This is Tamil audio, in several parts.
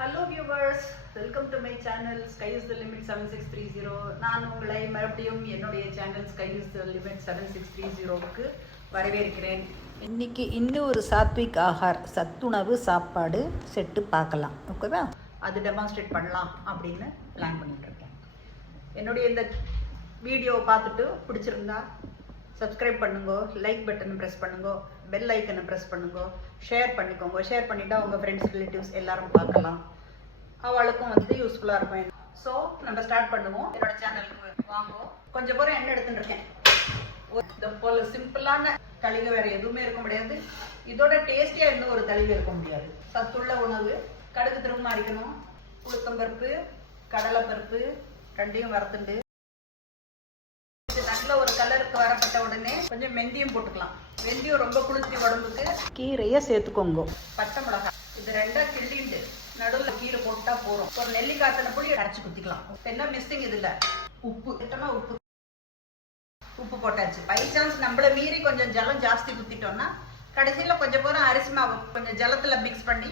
Hello viewers welcome to my channel sky is the limit seven six three zero நான் உங்களை மறுபடியும் என்னுடைய channel sky is the limit seven six three ஜீரோவுக்கு வரவேற்கிறேன். இன்னைக்கு இன்னும் ஒரு சாத்விக் ஆகார் சத்துணவு சாப்பாடு செட்டு பார்க்கலாம். ஓகேவா அது டெமான்ஸ்ட்ரேட் பண்ணலாம் அப்படின்னு பிளான் பண்ணிட்டு இருக்கேன். என்னுடைய இந்த வீடியோவை பார்த்துட்டு பிடிச்சிருந்தா சப்ஸ்கிரைப் பண்ணுங்க லைக் பட்டனை ப்ரெஸ் பண்ணுங்க பெல் ஐக்கனை ப்ரெஸ் பண்ணுங்க ஷேர் பண்ணிக்கோங்க. ஷேர் பண்ணிட்டா உங்க ஃப்ரெண்ட்ஸ் ரிலேட்டிவ்ஸ் எல்லாரும் பார்க்கலாம். அவளுக்கும் வந்து யூஸ்ஃபுல்லாக இருக்கும். ஸோ நம்ம ஸ்டார்ட் பண்ணுவோம். என்னோட சேனலுக்கு வாங்குவோம் கொஞ்சம் பேரும் எண்ணெய் எடுத்துட்டு இருக்கேன். ஒரு இந்த போல சிம்பிளான தளிகை வேற எதுவுமே இருக்க முடியாது. இதோட டேஸ்டியா எந்த ஒரு தளிகை இருக்க முடியாது. சத்துள்ள உணவு கடுகு திரும்ப அடிக்கணும் உளுத்தம்பருப்பு கடலைப்பருப்பு ரெண்டையும் வறுத்துண்டு இது நல்ல ஒரு கலருக்கு வரப்பட்ட உடனே கொஞ்சம் வெந்தயம் போட்டுக்கலாம். வெந்தயம் ரொம்ப குளிர்ச்சி உடம்புக்கு. கீரையை சேர்த்துக்கோங்க. பச்சை மிளகாய். இது ரெண்டா கிள்ளிண்டு நடுவில் கீரை போட்டா போறோம் ஒரு நெல்லிக்காத்தனை புளி அரைச்சு குத்திக்கலாம். என்ன மிஸ்ஸிங் இதுல? உப்பு. கிட்டமா உப்பு. உப்பு போட்டாச்சு. பை சான்ஸ் நம்மள மீறி கொஞ்சம் ஜலம் ஜாஸ்தி குத்திட்டோம்னா கடைசியில கொஞ்சம் பேரும் அரிசி மாவு கொஞ்சம் ஜலத்துல மிக்ஸ் பண்ணி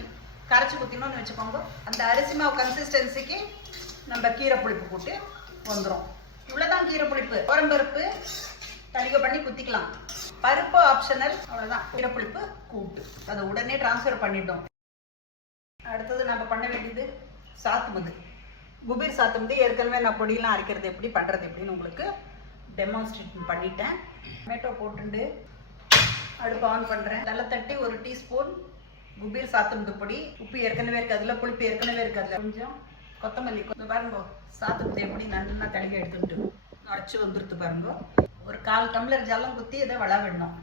கரைச்சி குத்தினோம்னு வச்சுக்கோங்க. அந்த அரிசி மாவு கன்சிஸ்டன்சிக்கு நம்ம கீரை புளிப்பு போட்டு வந்துடும் இவ்வளவுதான் கீரை புளிப்பு. உரம்பருப்பு தடிக்க பண்ணி குத்திக்கலாம். பருப்பு ஆப்ஷனல் அவ்வளோதான் கீரை கூட்டு. அதை உடனே டிரான்ஸ்ஃபர் பண்ணிட்டோம். அடுத்தது நம்ம பண்ண வேண்டியது சாத்துமது குபீர் சாத்துமது ஏற்கனவே நான் பொடியெல்லாம் அரைக்கிறது எப்படி பண்ணுறது எப்படின்னு உங்களுக்கு டெமான்ஸ்ட்ரேட் பண்ணிட்டேன். டொமேட்டோ போட்டுண்டு அடுப்பு ஆன் பண்ணுறேன் நல்லா தட்டி ஒரு டீஸ்பூன் குபீர் சாத்துமது பொடி. உப்பு ஏற்கனவே இருக்கு அதில் புளிப்பு ஏற்கனவே இருக்கு அதில் கொஞ்சம் கொத்தமல்லி கொஞ்சம் பாருங்க சாத்துமது எப்படி நல்லா தடவி எடுத்துக்கிட்டு அரைச்சி வந்துருத்து பாருங்க. ஒரு கால் டம்ளர் ஜலம் குத்தி இதை வள விடணும்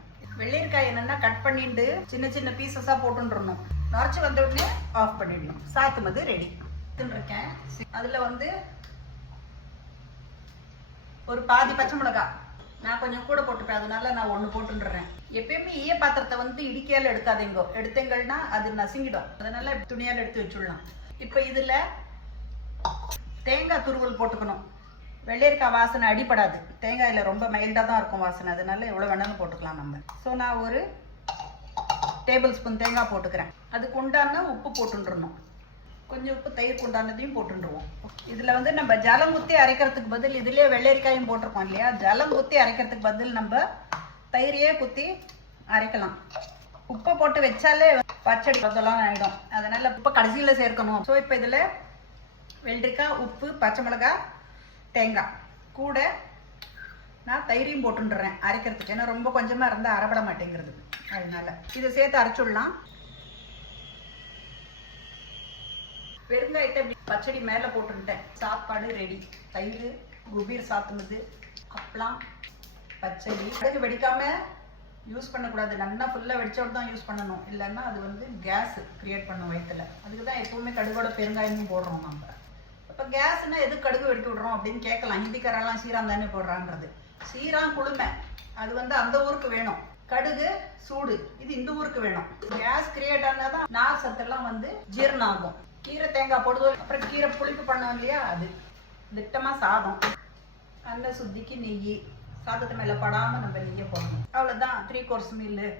என்னன்னா கட் பண்ணிட்டு சின்ன சின்ன பீசஸா போட்டுருணும் நரைச்சு வந்த உடனே ஆஃப் பண்ணிடணும். சாத்துமது ரெடி இருக்கேன் அதுல வந்து ஒரு பாதி பச்சை மிளகாய் நான் கொஞ்சம் கூட போட்டுப்பேன். அதனால நான் ஒன்று போட்டுன்றேன் எப்பயுமே ஈய பாத்திரத்தை வந்து இடிக்கையால் எடுக்காதீங்க. எடுத்தீங்கன்னா அது நசுங்கிடும். அதனால துணியால் எடுத்து வச்சுடலாம். இப்போ இதுல தேங்காய் துருவல் போட்டுக்கணும். வெள்ளரிக்காய் வாசனை அடிபடாது. தேங்காயில் ரொம்ப மைல்டாக தான் இருக்கும் வாசனை. அதனால எவ்வளோ வேணாலும் போட்டுக்கலாம் நம்ம. ஸோ நான் ஒரு டேபிள் ஸ்பூன் தேங்காய் போட்டுக்கிறேன். அதுக்கு உண்டான உப்பு போட்டுன்றணும் கொஞ்சம் உப்பு தயிர் உண்டானதையும் போட்டுருவோம் இதில் வந்து நம்ம ஜலம் ஊற்றி அரைக்கிறதுக்கு பதில் இதுலேயே வெள்ளரிக்காயும் போட்டிருக்கோம் இல்லையா? ஜலம் ஊற்றி அரைக்கிறதுக்கு பதில் நம்ம தயிரையே குத்தி அரைக்கலாம். உப்பை போட்டு வச்சாலே பச்சடி பதெல்லாம் ஆகிடும் அதனால உப்பை கடைசியில் சேர்க்கணும். ஸோ இப்போ இதில் வெள்ளரிக்காய் உப்பு பச்சை மிளகாய் தேங்காய். கூட நான் தயிரையும் போட்டுன்றேன் அரைக்கிறதுக்கு. ஏன்னா ரொம்ப கொஞ்சமாக இருந்தால் அரைப்பட மாட்டேங்கிறது. அதனால இதை சேர்த்து அரைச்சுடலாம். பெருங்காயத்தை பச்சடி மேலே போட்டுட்டேன் சாப்பாடு ரெடி தயிர் குபீர் சாத்துனது அப்பளம் பச்சடி. அதுக்கு வெடிக்காம யூஸ் பண்ணக்கூடாது. நல்லா ஃபுல்லாக வெடிச்சோடு தான் யூஸ் பண்ணணும். இல்லைன்னா அது வந்து கேஸ் கிரியேட் பண்ணும் வயிற்றுல அதுக்கு தான் எப்பவுமே கடுகோட பெருங்காயமும் போடுறோம் நம்ம. இப்போ கேஸ்னா எது கடுகு வெடிக்க விடுறோம் அப்படின்னு கேட்கலாம். ஹிந்திக்காரெல்லாம் சீரான் தானே போடுறான்றது சீரான் குளுமை. அது வந்து அந்த ஊருக்கு வேணும். கடுகு சூடு. இது இந்த ஊருக்கு வேணும். கேஸ் கிரியேட் ஆனாதான் நார் சத்தெல்லாம் வந்து ஜீரணம் ஆகும் கீரை தேங்காய் போடுதோ அப்புறம் கீரை புளிப்பு பண்ணோம் இல்லையா? அது. திட்டமா சாதம். அன்ன சுத்திக்கு நெய். சாதத்து மேல படாம நம்ம நெய்யை போடணும். அவ்வளவுதான். Three course meal